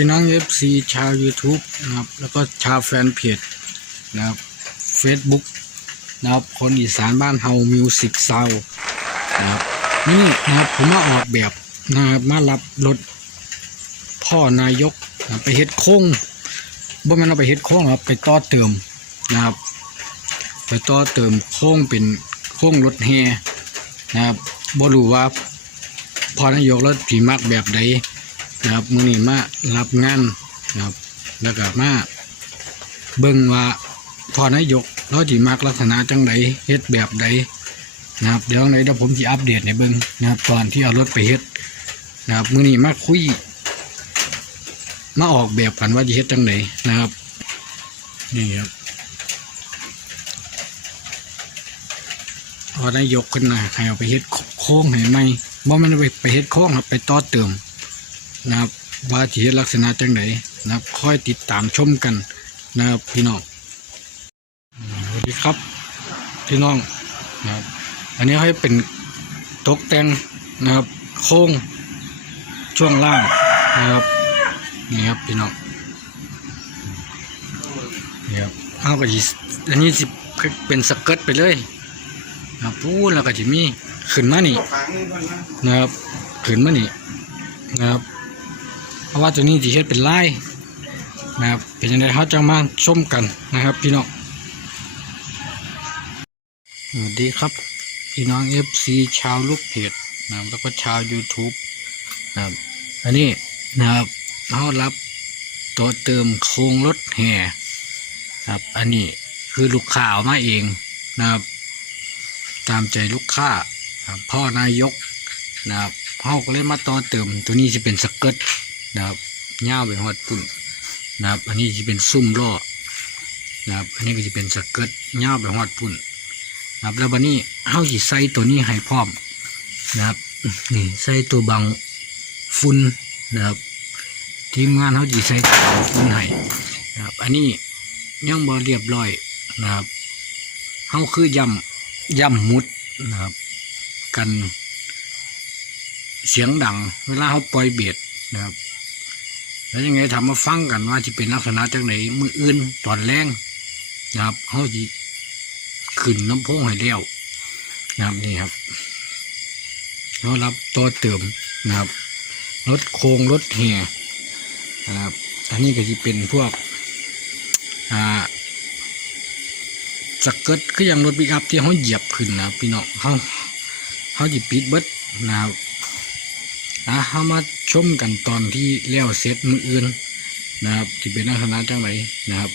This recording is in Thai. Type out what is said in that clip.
พี่น้องเอฟซีชาว YouTube นะครับ แล้วก็ชาวแฟนเพจนะครับ Facebook นะครับ คนอีสานบ้านเฮามิวสิกซาวนะครับนี่นะครับผมมาออกแบบนะครับมารับรถพ่อนายกนะครับไปเฮ็ดโค้งบ่แม่นเอาไปเฮ็ดโค้งครับไปต่อเติมนะครับ ไปต่อเติมโค้งเป็นโค้งรถแฮนะครับบ่รู้ว่าพ่อนายกรถผีมักแบบใด นะครับมือนี้มารับงานนะครับ แล้วก็มาเบิ่งว่าพอนายกเราสิมักลักษณะจังใดเฮ็ดแบบใดนะครับเดี๋ยวไหนเดี๋ยวผมสิอัปเดตให้เบิ่งนะครับตอนที่เอารถไปเฮ็ดนะครับมือนี้มาคุยมาออกแบบกันว่าจะเฮ็ดจังใดนะครับนี่ครับพอนายกขึ้นมาให้เอาไปเฮ็ดโค้งให้ไหมบ่ม่นไปไปเฮ็ดโค้งครับไปต่อเติม นะครับว่าจะเห็นลักษณะจังไดนนะครับคอยติดตามชมกันนะครับพี่น้องสวัสดีครับพี่น้องนะครับอันนี้ให้เป็นตกแต่งนะครับ โค้งช่วงล่างนะครับนี่ครับพี่น้องนี่ครับเอาก็สิอันนี้สิเป็นสเกิร์ตไปเลยนะครับพูดแล้วก็จะมีขึ้นมานี่นะครับขึ้นมานี่นะครับ ราะว่าตัวนี้ที่เฮ็ดเป็นลายนะครับเป็นยังไงเขาจะมาชมกันนะครับ พี่น้องสวัสดีครับ พี่น้อง FC ชาวลูกเพจนะครับแล้วก็ชาว YouTube นะครับอันนี้นะครับเขารับตัวเติมโครงรถแห่นะครับอันนี้คือลูกค้าเอามาเองนะครับ ตามใจลูกค้าพ่อนายกนะครับเขาก็เลยมาต่อเติมตัวนี้จะเป็นสเกิร์ต นะครับย่าไปหอดปุ่นนะครับ อันนี้จะเป็นซุ่มล้อนะครับ อันนี้ก็จะเป็นสเกิร์ตย่าไปหอดปุ่นนะครับ แล้ววันนี้เฮาสิใส่ตัวนี้ให้พร้อมนะครับ นี่ใส่ตัวบังฝุ่นนะครับ ทีมงานเขาสิใส่ตัวบังฝุ่นให้นะครับ อันนี้ยังบ่เรียบร้อยนะครับเฮาคือย่ำย่ำมุดนะครับ กันเสียงดัง เวลาเขาปล่อยเบียดนะครับ แล้วยังไงทำมาฟังกันว่าจะเป็นลักษณะจากไหนมืออื่นตอนแรงนะครับเขาจะขึ้นน้ำโพงให้เลี้ยวนะครับนี่ครับเรารับตัวเติมนะครับรถโครงรถแห่นะครับ อันนี้ก็จะเป็นพวกอ่าสเกิร์ตก็ยังรถปิกอัพที่เขาเหยียบขึ้นนะพี่น้องเขาเขาจะปิดเบิดนะครับ นะเฮามาชมกันตอนที่เลี้ยวเสร็จมืออื่นนะครับที่เป็นลักษณะจังไรนะครับ